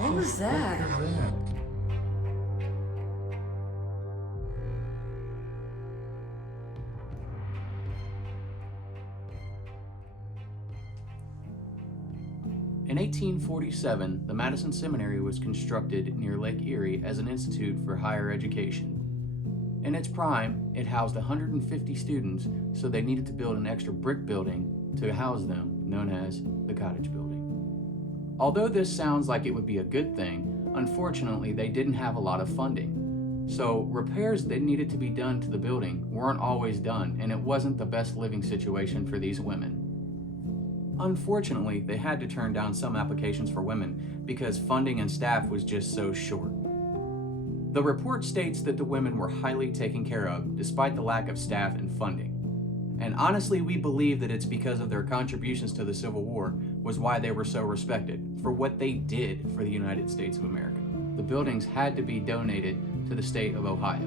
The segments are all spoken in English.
What was that? What is that? In 1847, the Madison Seminary was constructed near Lake Erie as an institute for higher education. In its prime, it housed 150 students, so they needed to build an extra brick building to house them, known as the Cottage Building. Although this sounds like it would be a good thing, unfortunately they didn't have a lot of funding. So repairs that needed to be done to the building weren't always done, and it wasn't the best living situation for these women. Unfortunately, they had to turn down some applications for women because funding and staff was just so short. The report states that the women were highly taken care of despite the lack of staff and funding. And honestly, we believe that it's because of their contributions to the Civil War was why they were so respected for what they did for the United States of America. The buildings had to be donated to the state of Ohio.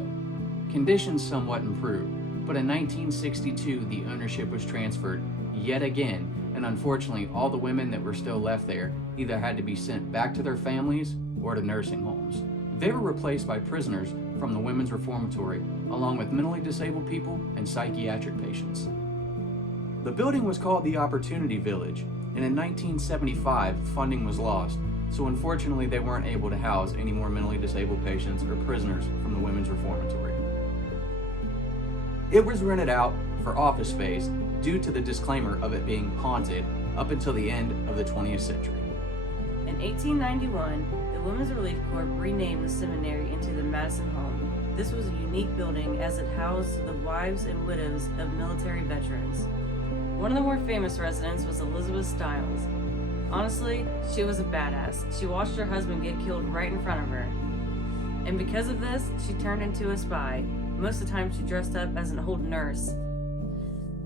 Conditions somewhat improved, but in 1962 the ownership was transferred yet again, and unfortunately all the women that were still left there either had to be sent back to their families or to nursing homes. They were replaced by prisoners from the Women's Reformatory, along with mentally disabled people and psychiatric patients. The building was called the Opportunity Village, and in 1975 funding was lost, so unfortunately they weren't able to house any more mentally disabled patients or prisoners from the Women's Reformatory. It was rented out for office space due to the disclaimer of it being haunted up until the end of the 20th century. In 1891, the Women's Relief Corps renamed the seminary into the Madison Home. This was a unique building as it housed the wives and widows of military veterans. One of the more famous residents was Elizabeth Stiles. Honestly, she was a badass. She watched her husband get killed right in front of her. And because of this, she turned into a spy. Most of the time, she dressed up as an old nurse.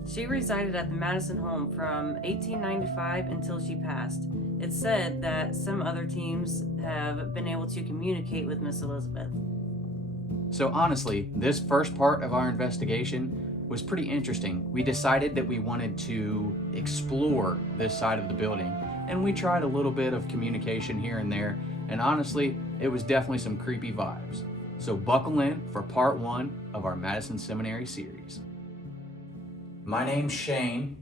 She resided at the Madison Home from 1895 until she passed. It's said that some other teams have been able to communicate with Miss Elizabeth. So honestly, this first part of our investigation was pretty interesting. We decided that we wanted to explore this side of the building, and we tried a little bit of communication here and there, and honestly, it was definitely some creepy vibes. So buckle in for part 1 of our Madison Seminary series. My name's Shane.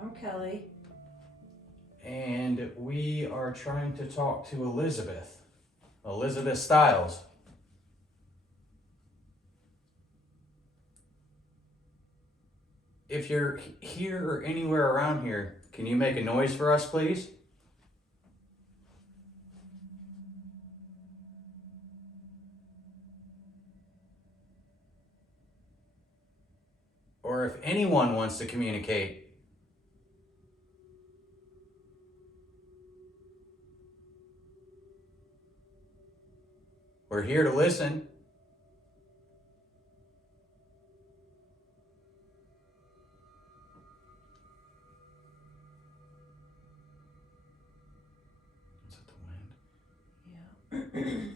I'm Kelly. And we are trying to talk to Elizabeth. Elizabeth Stiles. If you're here or anywhere around here, can you make a noise for us, please? Or if anyone wants to communicate, we're here to listen. Is that the wind? Yeah.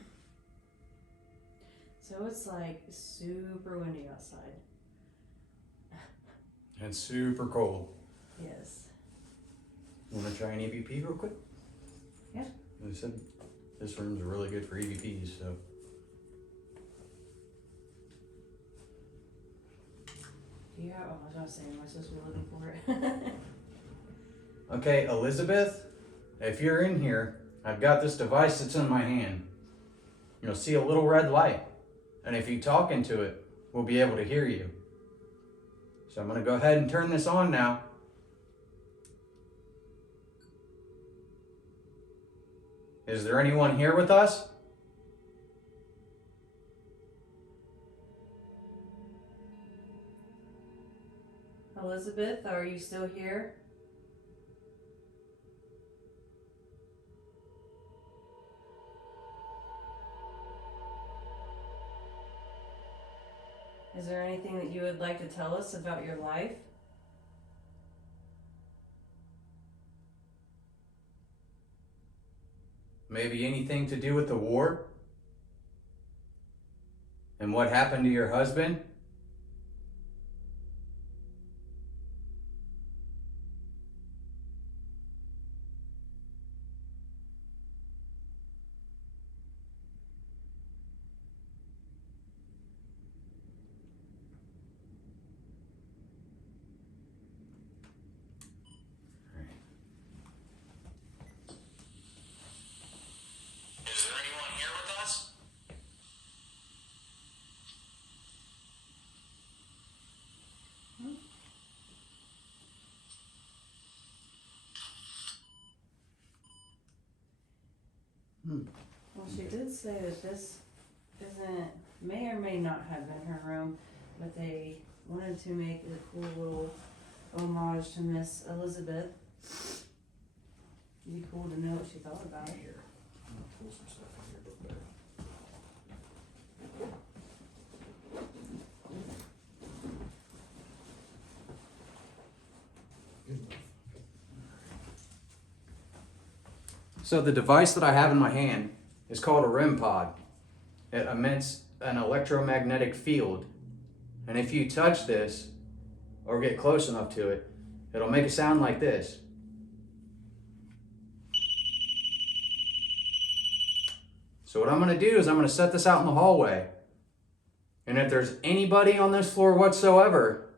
So it's like super windy outside. It's super cold. Yes. You want to try an EVP real quick? Yeah. They said this room's really good for EVPs, so. Do you have, oh, I was about to say, am I supposed to be looking for it? Okay, Elizabeth, if you're in here, I've got this device that's in my hand. You'll see a little red light, and if you talk into it, we'll be able to hear you. So I'm gonna go ahead and turn this on now. Is there anyone here with us? Elizabeth, are you still here? Is there anything that you would like to tell us about your life? Maybe anything to do with the war? And what happened to your husband? Well, she did say that this may or may not have been her room, but they wanted to make a cool little homage to Miss Elizabeth. It'd be cool to know what she thought about it. Here, I'm gonna pull some stuff in here real quick. So the device that I have in my hand is called a REM pod. It emits an electromagnetic field. And if you touch this or get close enough to it, it'll make a sound like this. So what I'm gonna do is I'm gonna set this out in the hallway. And if there's anybody on this floor whatsoever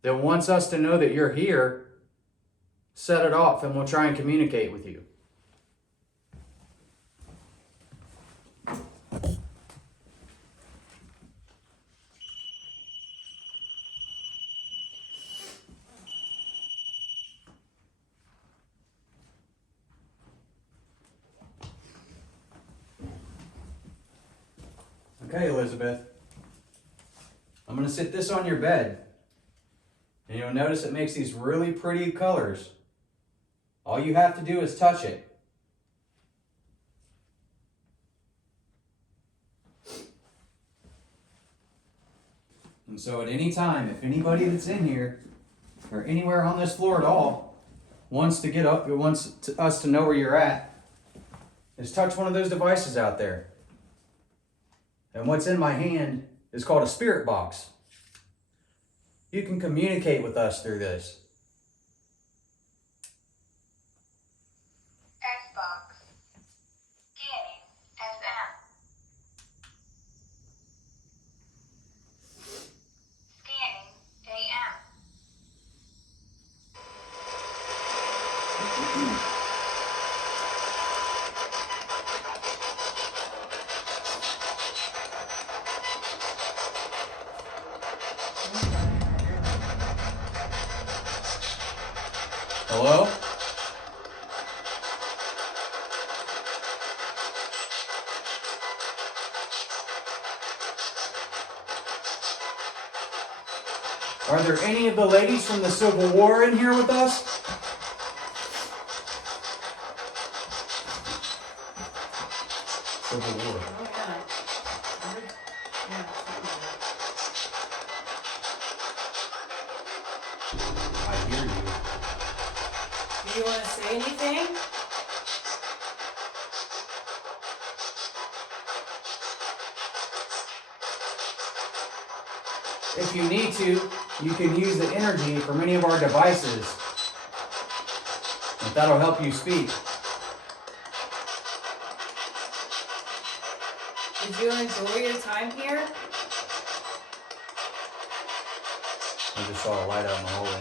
that wants us to know that you're here, set it off and we'll try and communicate with you. Okay, Elizabeth. I'm going to sit this on your bed. And you'll notice it makes these really pretty colors. All you have to do is touch it. And so at any time, if anybody that's in here or anywhere on this floor at all wants to get up, us to know where you're at, is touch one of those devices out there. And what's in my hand is called a spirit box. You can communicate with us through this. Xbox. Scanning SM. Scanning AM. Hello? Are there any of the ladies from the Civil War in here with us? Civil War. Oh, yeah. Yeah, I hear you. do you want to say anything? If you need to, you can use the energy from any of our devices. If that'll help you speak. Did you enjoy your time here? I just saw a light out in the hallway.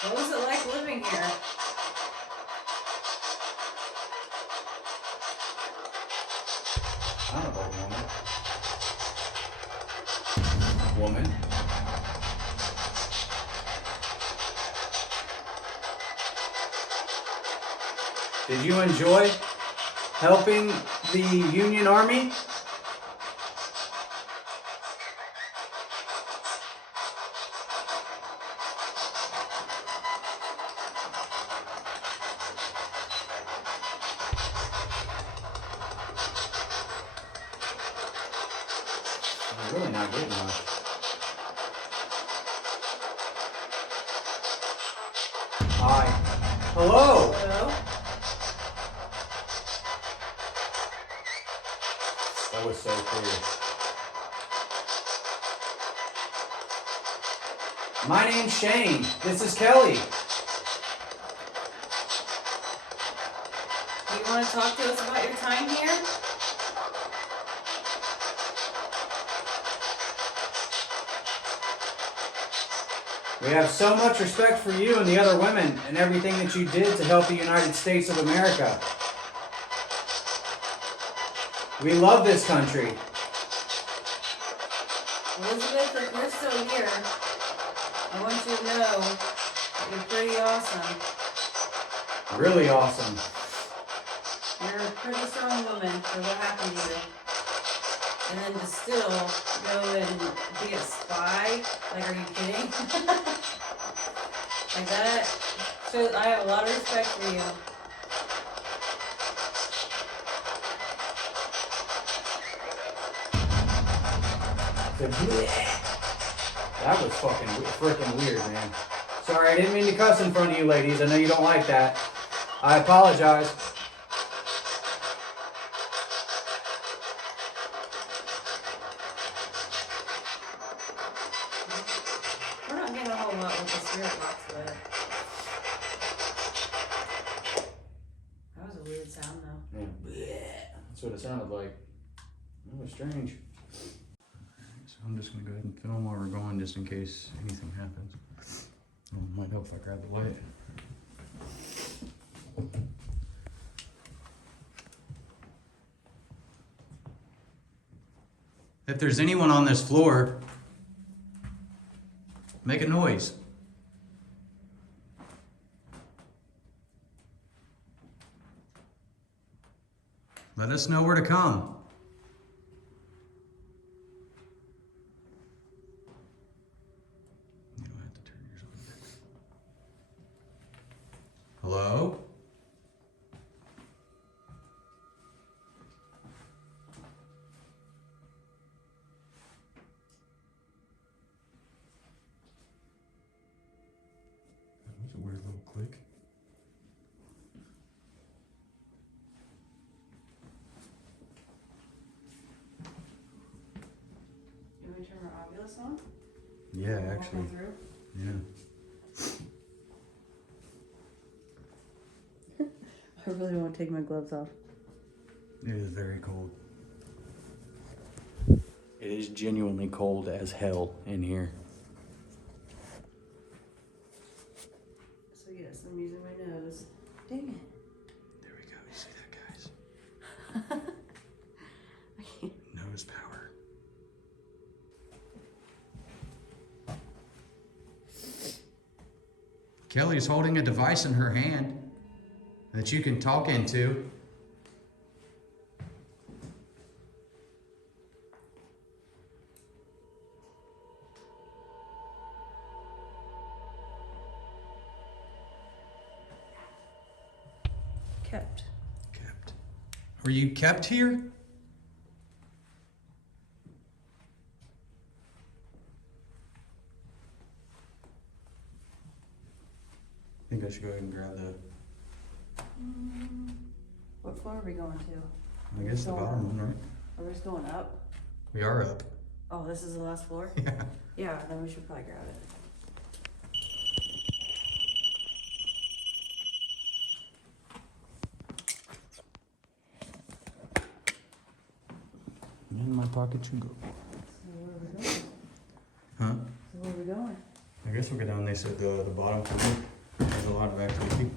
What was it like living here? I don't know, woman. Did you enjoy helping the Union Army? I'm really not getting much. Hi. Hello. Hello? That was so clear. My name's Shane. This is Kelly. Do you want to talk to us about your time here? We have so much respect for you and the other women and everything that you did to help the United States of America. We love this country. Elizabeth, if you're still here, I want you to know that you're pretty awesome. Really awesome. You're a pretty strong woman for what happened to you. And then to still go and be a spy? Like, are you kidding? Like that shows I have a lot of respect for you. That was fucking freaking weird, man. Sorry, I didn't mean to cuss in front of you ladies. I know you don't like that. I apologize. We're not getting a whole lot with the spirit box, but that was a weird sound though. Yeah. That's what it sounded like. That was strange. So I'm just gonna go ahead and film while we're going just in case anything happens. It might help if I grab the light. If there's anyone on this floor, make a noise. Let us know where to come. You don't have to turn yours on. Hello? That was a weird little click. You want me to turn our Oculus on? Yeah, Walk actually. on through? Yeah. I really want to take my gloves off. It is very cold. It is genuinely cold as hell in here. So yes, I'm using my nose. Dang it. There we go. You see that, guys? Nose power. Kelly's holding a device in her hand that you can talk into. Kept. Kept. Were you kept here? I think I should go ahead and grab the, What floor are we going to? I guess the bottom one, right? Are we just going up? We are up. Oh, this is the last floor? Yeah. Yeah, then we should probably grab it. In my pocket you go. So where are we going? Huh? So where are we going? I guess we'll go down. They said the bottom floor. There's a lot of activity.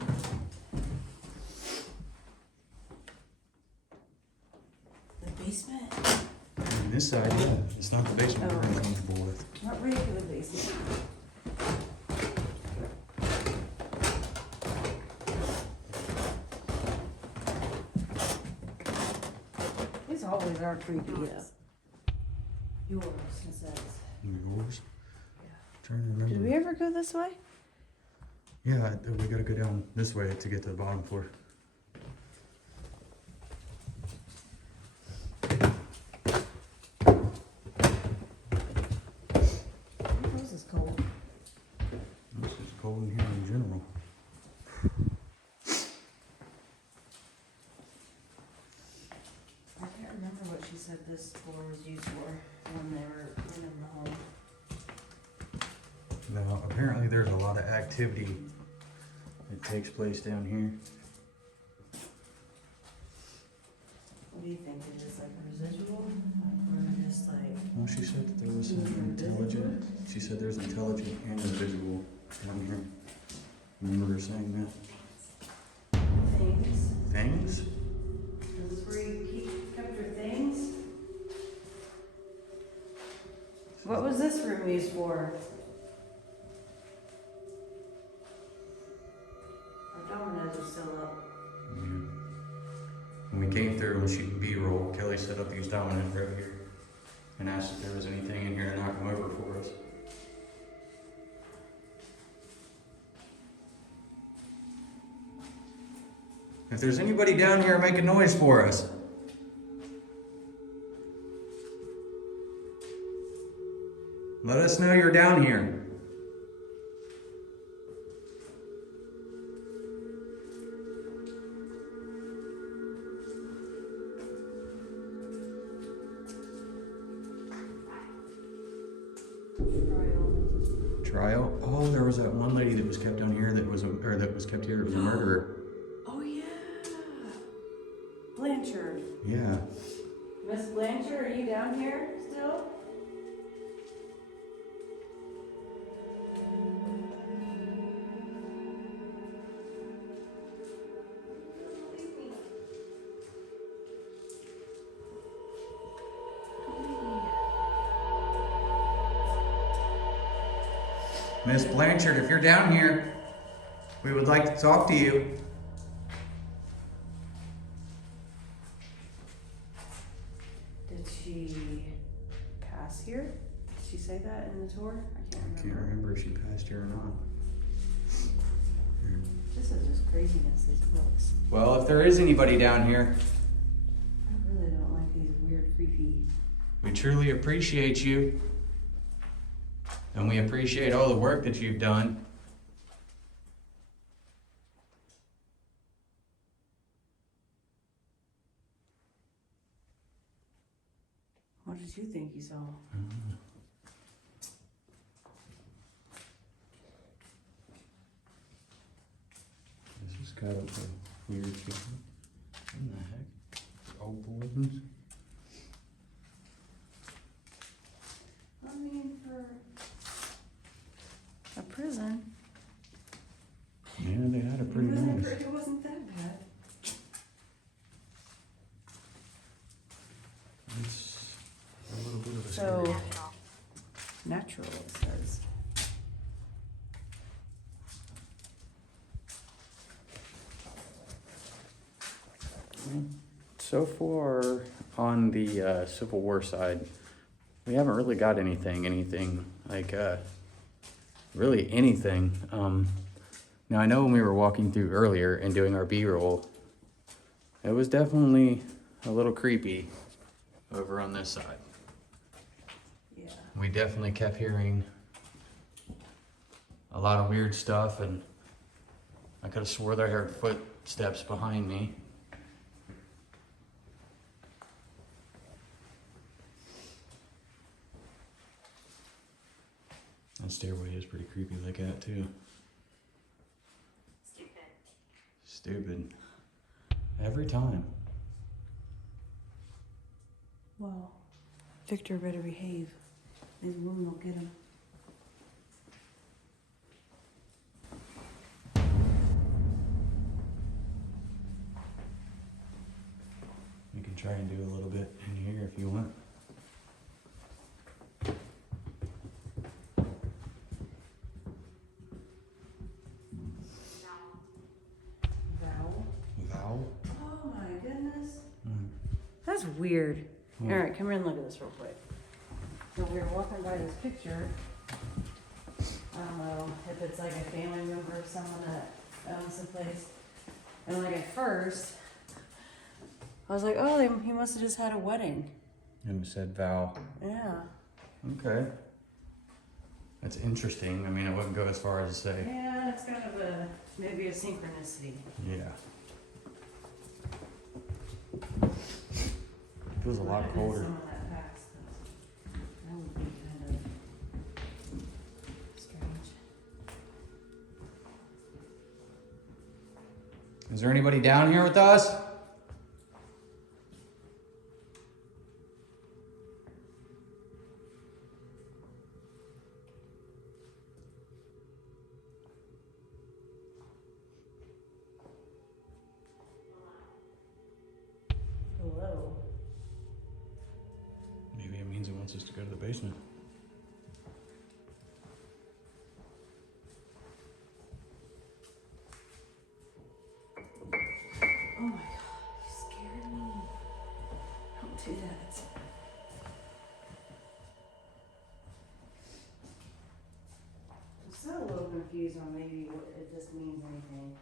The basement? On this side, yeah. It's not the basement we're uncomfortable with. Not ready for the basement. These hallways are creepy, yeah. Yours, it says. Yours? Yeah. Trying to remember. Did we ever go this way? Yeah, we gotta go down this way to get to the bottom floor. This is cold. This is cold in here in general. I can't remember what she said this floor was used for when they were in the home. Now, apparently there's a lot of activity that takes place down here. What do you think? It is like residual? Or just like. Well, she said that there was some intelligent, she said there's intelligent and invisible down here. Remember her saying that? Things? Things? Is this where you kept your things? What was this room used for? Our dominoes are still up. Yeah. When we came through and shooting B-roll, Kelly set up these dominoes right here and asked if there was anything in here to knock them over for us. If there's anybody down here, make a noise for us. Let us know you're down here. Trial? Oh, there was that one lady that was kept down here that was kept here. It was a murderer. Oh yeah, Blanchard. Yeah. Miss Blanchard, are you down here still? Miss Blanchard, if you're down here, we would like to talk to you. Did she pass here? Did she say that in the tour? I can't I remember. can't remember if she passed here or not. This is just craziness, these books. Well, if there is anybody down here, I really don't like these weird, creepy. we truly appreciate you. And we appreciate all the work that you've done. What did you think you saw? This is kind of a weird feeling. What the heck? Old balloons? I mean, for a prison. Yeah, they had a pretty nice. It wasn't that bad. It's a little bit of a So, scary. natural, it says. So far on the Civil War side, we haven't really got anything like really anything. Now I know when we were walking through earlier and doing our B-roll, it was definitely a little creepy over on this side. Yeah. We definitely kept hearing a lot of weird stuff, and I could have swore that I heard footsteps behind me. That stairway is pretty creepy like that too. Stupid. Every time. Well, Victor better behave. These women will get him. We can try and do a little bit in here if you want. Vow? Oh my goodness. Mm. That's weird. Hmm. All right, come here and look at this real quick. So we were walking by this picture. I don't know if it's like a family member or someone that owns the place. And like at first, I was like, oh, he must have just had a wedding. And it said vow. Yeah. Okay. That's interesting. I mean, I wouldn't go as far as to say. Yeah, it's kind of maybe a synchronicity. Yeah. Feels a lot Might have been colder. some of that past, but that would be kind of strange. Is there anybody down here with us? Hello. Maybe it means it wants us to go to the basement. confused on maybe if this means anything.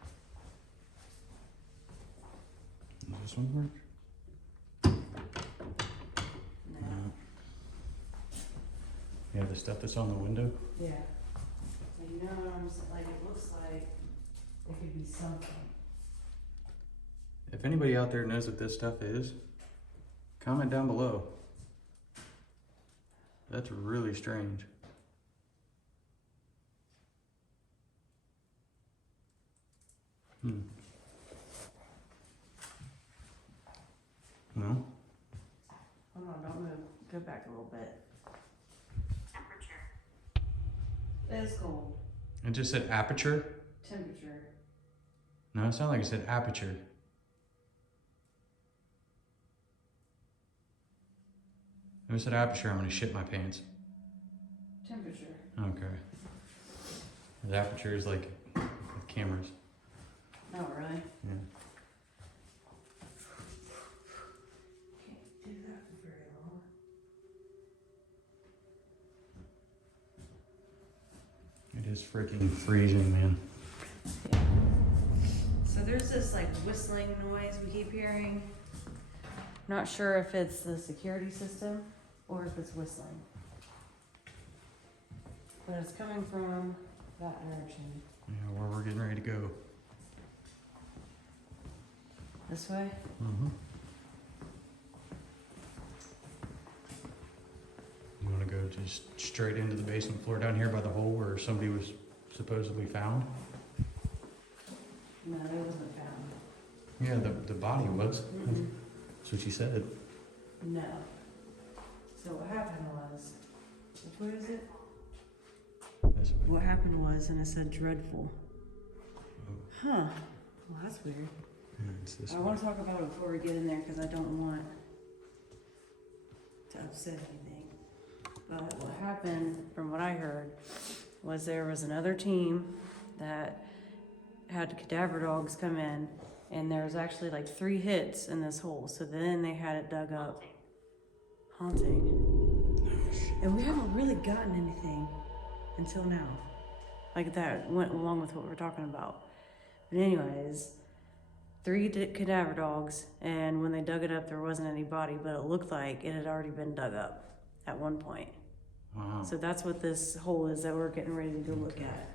Does this one work? No. No. Yeah, the stuff that's on the window? Yeah. So you know what I'm saying? Like, it looks like it could be something. If anybody out there knows what this stuff is, comment down below. That's really strange. No? Hold on, don't move. Go back a little bit. Temperature. It's cold. It just said aperture? Temperature. No, it sounded like it said aperture. If it said aperture, I'm gonna shit my pants. Temperature. Okay. The aperture is like with cameras. No, really? Yeah. Can't do that for very long. It is freaking freezing, man. Yeah. So there's this like whistling noise we keep hearing. Not sure if it's the security system or if it's whistling. But it's coming from that direction. Yeah, where we're getting ready to go. This way? Mm-hmm. You want to go just straight into the basement floor down here by the hole where somebody was supposedly found? No, it wasn't found. Yeah, the body was. Mm-mm. That's what she said. No. So what happened was, what is it? This way. What happened was, and it said dreadful. Oh, Huh. Well, that's weird. yeah, it's this I way. want to talk about it before we get in there because I don't want to upset anything. But what happened, from what I heard, was there was another team that had cadaver dogs come in, and there was actually like 3 hits in this hole. So then they had it dug up. Haunting. And we haven't really gotten anything until now. Like that went along with what we're talking about. But anyways, 3 cadaver dogs, and when they dug it up, there wasn't any body, but it looked like it had already been dug up at one point. Wow. So that's what this hole is that we're getting ready to go look at.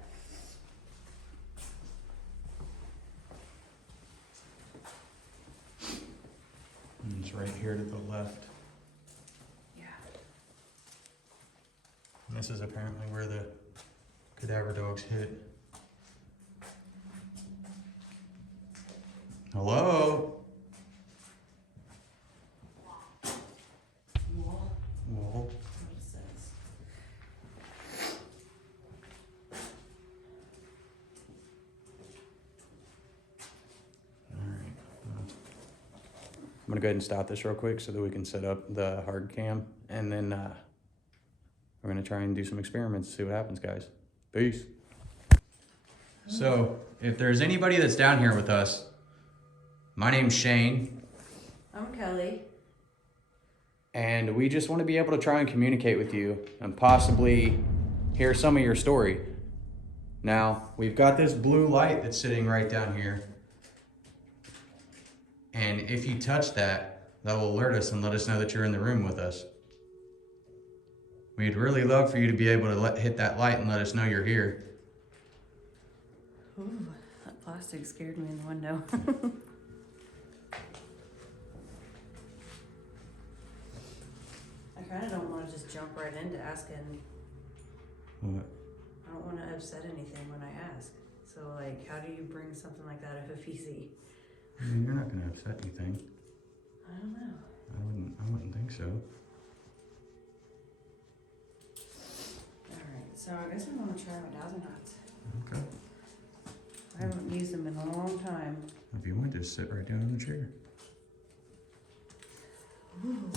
And it's right here to the left. Yeah. And this is apparently where the cadaver dogs hit. Hello? Wall. Wall. What it says. Alright. I'm gonna go ahead and stop this real quick so that we can set up the hard cam, and then we're gonna try and do some experiments, see what happens, guys. Peace. So, if there's anybody that's down here with us, my name's Shane, I'm Kelly. and we just want to be able to try and communicate with you and possibly hear some of your story. Now, we've got this blue light that's sitting right down here. And if you touch that, that will alert us and let us know that you're in the room with us. We'd really love for you to be able to hit that light and let us know you're here. Ooh, that plastic scared me in the window. I kind of don't want to just jump right into asking. What? I don't want to upset anything when I ask. So, like, how do you bring something like that up if easy? I mean, you're not going to upset anything. I don't know. I wouldn't think so. Alright, so I guess I'm going to try my dazzle nuts. Okay. I haven't used them in a long time. If you want, just sit right down in the chair. Ooh.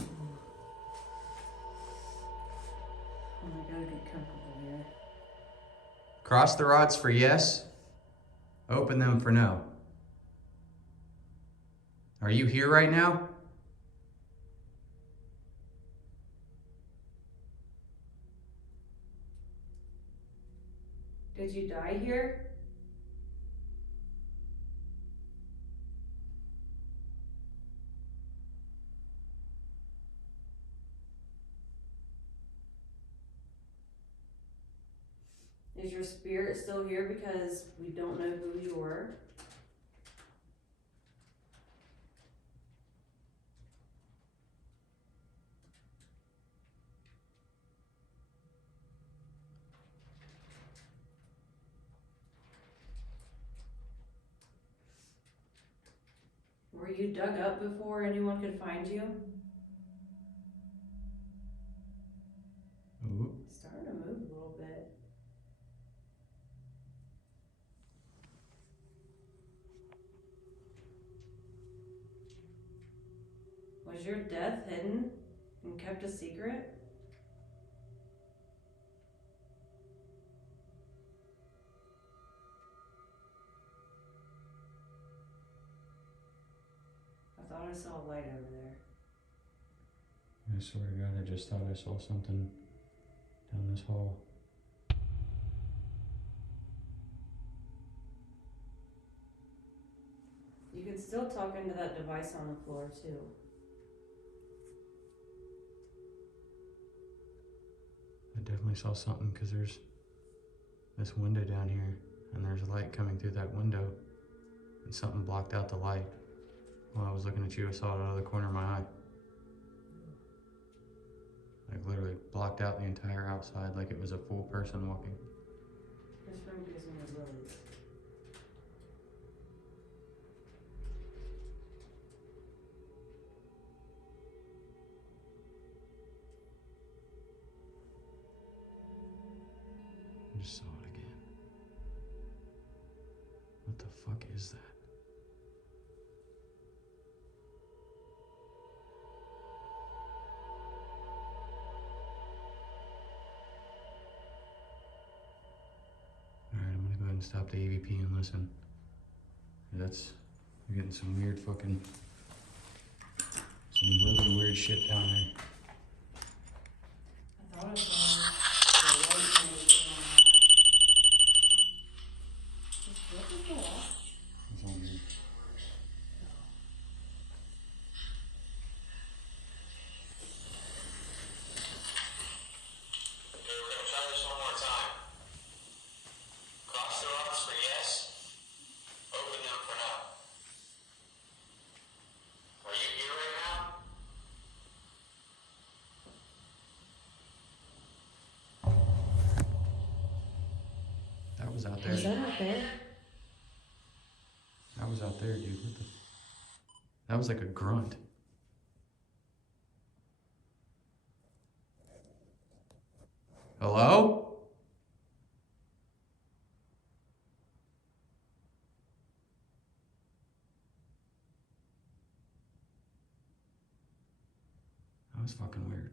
Oh, I gotta get comfortable here. Cross the rods for yes. Open them for no. Are you here right now? Did you die here? Is your spirit still here because we don't know who you were? Were you dug up before anyone could find you? Ooh. It's starting to move a little bit. Was your death hidden and kept a secret? I thought I saw a light over there. I swear to God, I just thought I saw something down this hall. You can still talk into that device on the floor too. I definitely saw something because there's this window down here and there's light coming through that window and something blocked out the light. While I was looking at you, I saw it out of the corner of my eye. Like literally blocked out the entire outside like it was a full person walking. This room gives me the willies. I just saw it again. What the fuck is that? Alright, I'm gonna go ahead and stop the AVP and listen. That's, you're getting some weird fucking, some really weird shit down there. I thought I saw the light coming through on that. Just what the hell? It's on here. Okay, we're gonna try this one more time. Cross the rocks for yes. Open them for no. Are you here right now? That was out there. Was that out there? That was out there, dude. What the? That was like a grunt. Hello? That was fucking weird.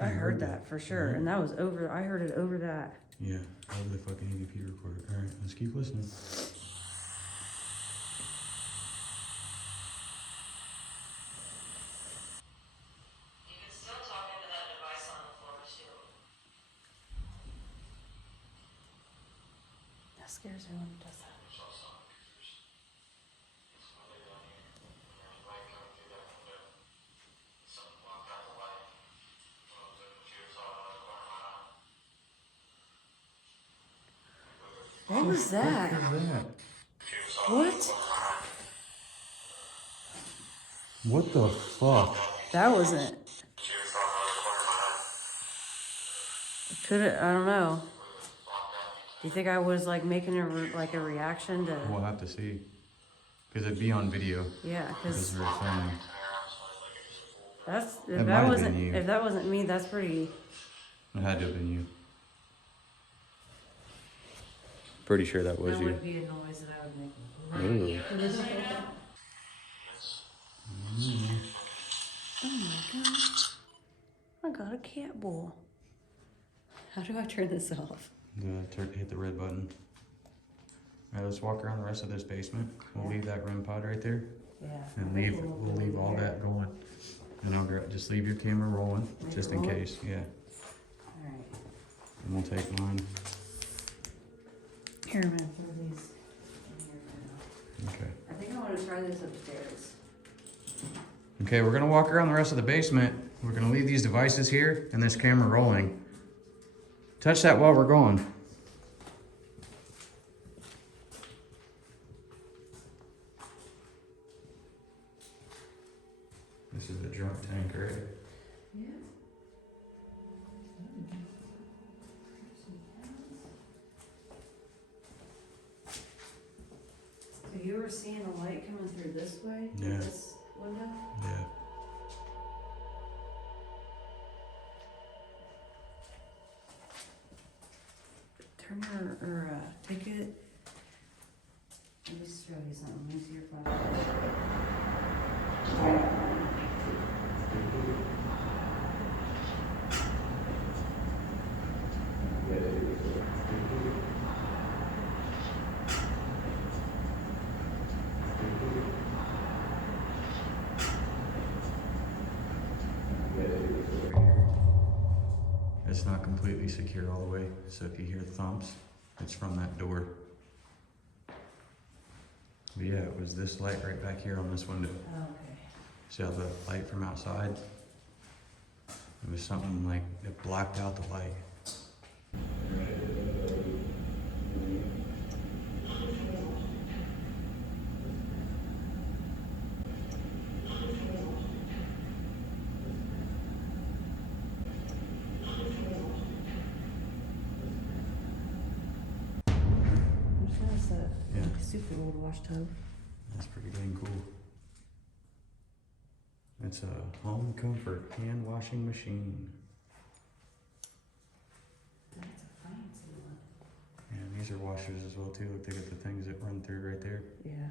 I heard that for sure, and that was over. I heard it over that. Yeah, over the fucking AVP recorder. Alright, let's keep listening. You can still talk into that device on the floor too. That scares me when it does that. What was that? What is that? What? What the fuck? That wasn't. Could it? I don't know. Do you think I was like making a reaction to? We'll have to see. Because it'd be on video. Yeah, Because because we're filming. that's It might have been you. if that wasn't me, that's pretty. It had to have been you. Pretty sure that was That you. would be a noise that I would make. Ooh. Oh my god! I got a cat ball. How do I turn this off? Hit the red button. Alright, let's walk around the rest of this basement. We'll leave that REM pod right there. Yeah. And we'll leave all that going. And I'll just leave your camera rolling, Leave just it in rolling? case, yeah. Alright. And we'll take mine. Here, man, throw these in here for now. Okay. I think I want to try this upstairs. Okay, we're gonna walk around the rest of the basement. We're gonna leave these devices here and this camera rolling. Touch that while we're going. This is the drunk tank, right? Yeah. So you were seeing a light coming through this way? Yeah. This window? Yeah. Turn your, take it. Let me show you something. Let me see your flashlight. It's not completely secure all the way, so if you hear thumps, it's from that door. But yeah, it was this light right back here on this window. Oh, okay. See how the light from outside? It was something like, it blocked out the light. What's that? Yeah. Stupid old wash tub. That's pretty dang cool. It's a home comfort hand washing machine. That's a fancy one. And these are washers as well too. Look, they got the things that run through right there. Yeah.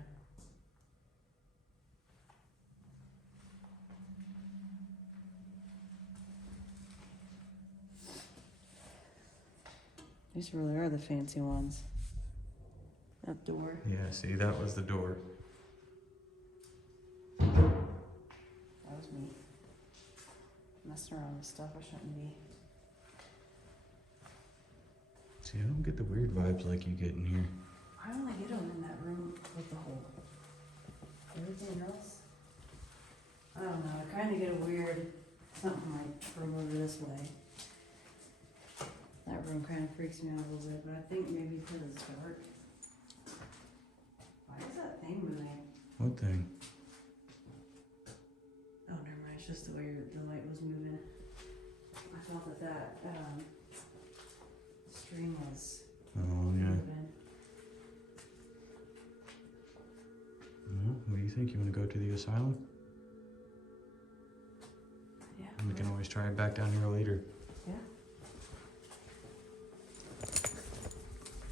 These really are the fancy ones. That door. Yeah, see, that was the door. That was me. Messing around with stuff I shouldn't be. See, I don't get the weird vibes like you get in here. I only get them in that room with the hole. Everything else, I don't know. I kind of get a weird something like from over this way. That room kind of freaks me out a little bit, but I think maybe because it's dark. Why is that thing moving? What thing? Oh, never mind. It's just the way the light was moving. I thought that string was Oh, yeah. moving. Well, what do you think? You want to go to the asylum? Yeah. And we can always try it back down here later. Yeah.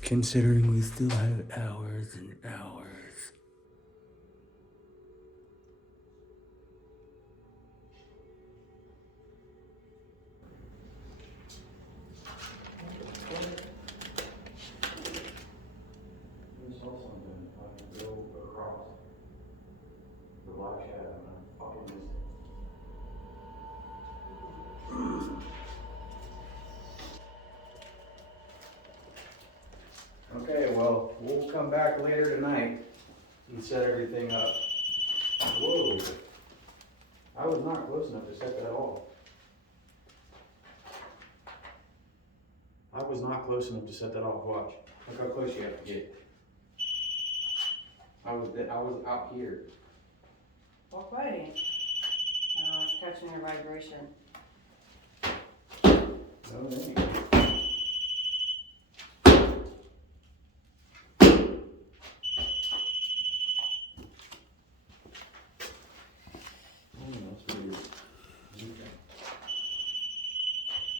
Considering we still have hours and hours. Okay, well, we'll come back later tonight and set everything up. Whoa. I was not close enough to set that at all. I was not close enough to set that off. Watch. Look how close you have to get. I was out here. Walk by. Oh, it's catching your vibration. Oh, there you go.